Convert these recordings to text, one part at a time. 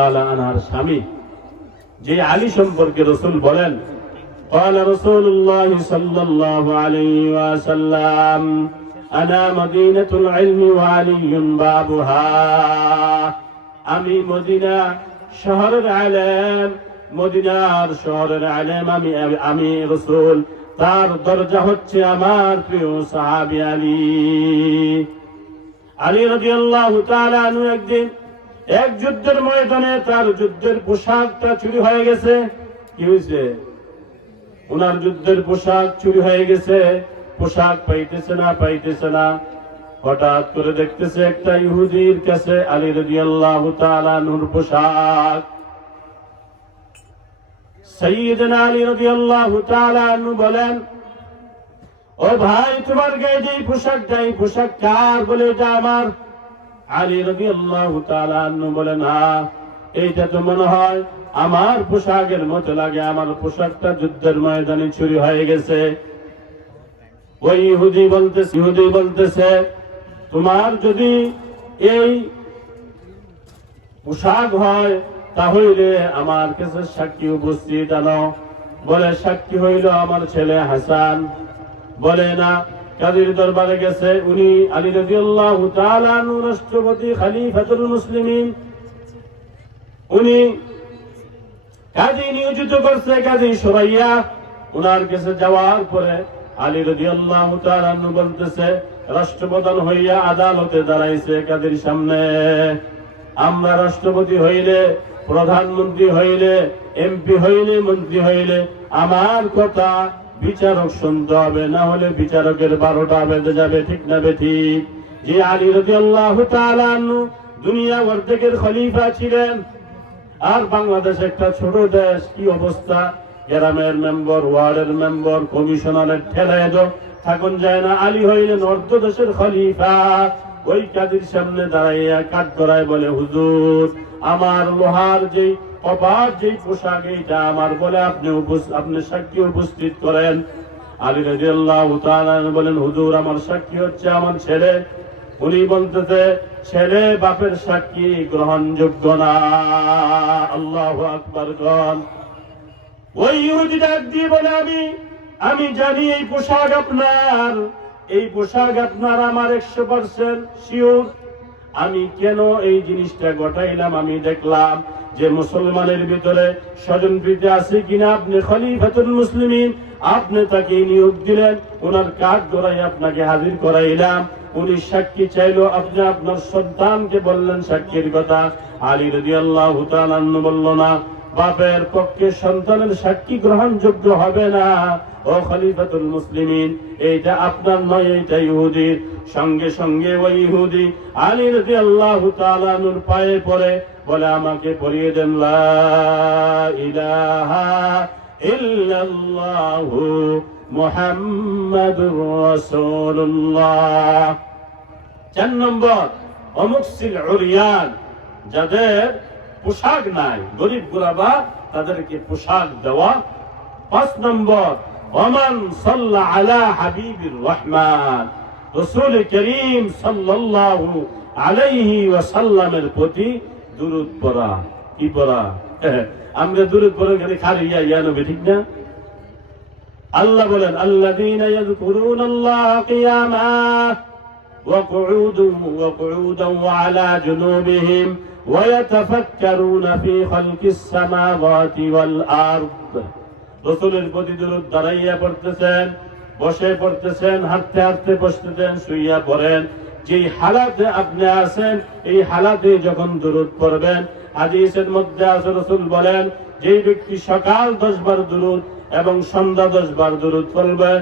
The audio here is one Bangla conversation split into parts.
আনহার স্বামী যে আলী সম্পর্কে রসুল বলেন قال رسول الله صلى الله عليه وسلم أنا مدينة العلم وعلي بابها আমি মদিনা শহরের আলেম মদিনার শহরের আলেম আমি আমি রসুল তার দরজা হচ্ছে আমার প্রিয় সাহাবি আলী আলী রাজি আল্লাহ আনু একদিন এক যুদ্ধের ময়দানে তার যুদ্ধের পোশাকটা চুরি হয়ে গেছে। কি হয়েছে? ওনার যুদ্ধের পোশাক চুরি হয়ে গেছে। পোশাক পাইতেছে না পাইতেছে না। হঠাৎ করে দেখতেছে একটা ইহুদির কাছে আলী রবি আল্লাহ নূর পোশাক। ও ভাই, তোমার গায়ে যে পোশাকটা, এই পোশাক কার বলে এটা আমার? আলী রবি আল্লাহ বলে না এইটা তো মনে হয় আমার পোশাকের মতো লাগে, আমার পোশাকটা যুদ্ধের ময়দানে চুরি হয়ে গেছে। ওই ইহুদি বলতেছে ইহুদি বলতেছে, তোমার যদি এই পোশাক হয়, তাহলে আমার কাছে সাক্ষী উপস্থিত আনো। বলে, সাক্ষী হইল আমার ছেলে হাসান। বলে, না কাজীর দরবারে গেছে উনি আলী রাদিয়াল্লাহু তাআলা আনহু, রাষ্ট্রপতি খলিফাতুল মুসলিমিন। উনি কাজী নিয়োজিত করছে কাজী সুরাইয়া উনার কাছে যাওয়ার পরে আলী রাদিয়াল্লাহু তাআলা আনহু বলতেছে, রাষ্ট্রপ্রধান হইয়া আদালতে দাঁড়াইছে কাদের সামনে। আমরা রাষ্ট্রপতি হইলে, প্রধানমন্ত্রী হইলে, এমপি হইলে, মন্ত্রী হইলে, আমার কথা বিচারক শুনতে হবে, না হলে বিচারকের বারোটা বেঁধে যাবে, ঠিক না বে ঠিক? যে আলী রবি আল্লাহ দুনিয়া অর্ধেকের খলিফা ছিলেন। আর বাংলাদেশ একটা ছোট দেশ, কি অবস্থা? গ্রামের মেম্বার, ওয়ার্ডের মেম্বার, কমিশনারের ঠেলায় থাকুন যায় না। আলী হইলেন অর্ধ দেশের খলিফা। ওই কাজীর সামনে দাঁড়াইয়া কাঠ করায় বলে, হুজুর, আমার লোহার যেই অবাধ যেই পোশাক এইটা আমার বলে আপনি আপনি সাক্ষী উপস্থিত করেন। আলী রাজিয়াল্লাহু বলেন, হুজুর, আমার সাক্ষী হচ্ছে আমার ছেলে। উনি বলতেছে, ছেলে বাপের সাক্ষী গ্রহণযোগ্য না। আল্লাহ আকবার গণ ওই ইহুদি ডাক বলে, আমি আমি জানি এই পোশাক আপনার। এই পোশাক আপনার আমার একশো পার্সেন্ট শিওর আমি কেন এই জিনিসটা ঘটাইলাম? আমি দেখলাম যে মুসলমানের ভিতরে স্বজন প্রীতি আছে কিনা? আপনি খলিফাতুল মুসলিমিন, আপনি তাকে নিয়োগ দিলেন, ওনার কাঠ গড়াই আপনাকে হাজির করাইলাম। উনি সাক্ষী চাইলো, আপনি আপনার সন্তানকে বললেন সাক্ষীর কথা। আলী রদি আল্লাহ বলল, না, বাপের পক্ষে সন্তানের সাক্ষী গ্রহণযোগ্য হবে না। ও খলিফাতুল মুসলিমিন, এইটা আপনার নয়, এইটা ইহুদির। সঙ্গে সঙ্গে ওই ইহুদি আলী রদি আল্লাহ তালানুর পায়ে পড়ে, বলে, আমাকে পড়িয়ে দেন ইল্লাল্লাহু চার নম্বর অমুকসিল যাদের পোশাক নাই, গরিব গুরাবা তাদেরকে পোশাক দেওয়া। পাঁচ নম্বর ওমান সাল্লা আলা হাবিবির রহমান রসুল করিম সাল্লাল্লাহু আলাইহি ওয়াসাল্লামের প্রতি দুরুদ পড়া কি পড়া আমরা দুরুদ পড়ে গেলে খালি ইয়া ইয়া নবে ঠিক না আল্লাহ বলেন আল্লাযীনা ইয়াযকুরুনাল্লাহ কিয়ামা وقعودا وقعودا وعلى جنوبهم ويتفكرون في خلق السماوات والأرض রসুলের প্রতি দূরত দাঁড়াইয়া পড়তেছেন, বসে পড়তেছেন, হাঁটতে হাঁটতে বসতেছেন, শুইয়া পড়েন। যেই হালাতে আপনি আছেন, এই হালাতে যখন দূরত পড়বেন, হাদিসের মধ্যে আছে, রসুল বলেন, যেই ব্যক্তি সকাল দশ বার দূরত এবং সন্ধ্যা দশ বার দূরত পড়বে,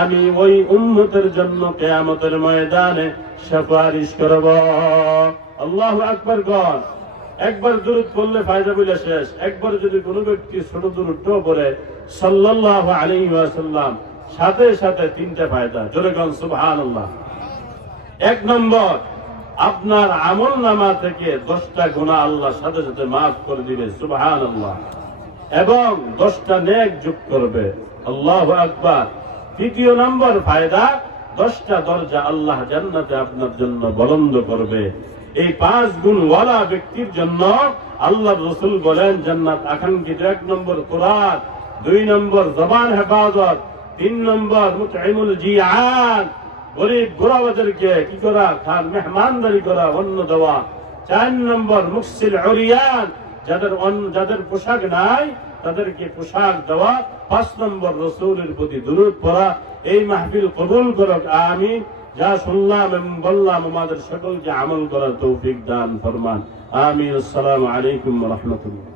আমি ওই উম্মতের জন্য কেয়ামতের ময়দানে সুপারিশ করব। আল্লাহ আকবর গণ। একবার দূরত পড়লে ফায়দা বলে শেষ। একবার যদি কোনো ব্যক্তি ছোট দূরত্ব পড়ে সাল্লাহ আলী ওয়াসাল্লাম, সাথে সাথে তিনটা ফায়দা। জোরে গণ সুবহানাল্লাহ। এক নম্বর, আপনার আমল নামা থেকে দশটা গুণা আল্লাহ সাথে সাথে মাফ করে দিবে। সুবহান আল্লাহ এবং দশটা নেক যোগ করবে। আল্লাহ আকবার। তৃতীয় নম্বর ফায়দা, দশটা দরজা আল্লাহ জান্নাতে আপনার জন্য বলন্দ করবে। এই পাঁচ গুণওয়ালা ব্যক্তির জন্য আল্লাহ রসুল বলেন, জান্নাত আকাঙ্ক্ষিত এক নম্বর কোরআন, দুই নম্বর জবান হেফাজত, তিন নম্বর মুতঈমুল জিয়ান। গরিব গোরাবাদেরকে কি করা? খান মেহমানদারি করা, অন্ন দেওয়া। চার নম্বর মুকসিল অরিয়ান যাদের যাদের পোশাক নাই, তাদেরকে পোশাক দেওয়া। পাঁচ নম্বর রসুলের প্রতি দূরত পড়া। এই মাহফিল কবুল করক, আমিন। যা শুনলাম এবং বললাম, আমাদের সকলকে আমল করার তৌফিক দান, ফরমান। আমিন। আসসালামু আলাইকুম রহমতুল্লাহ।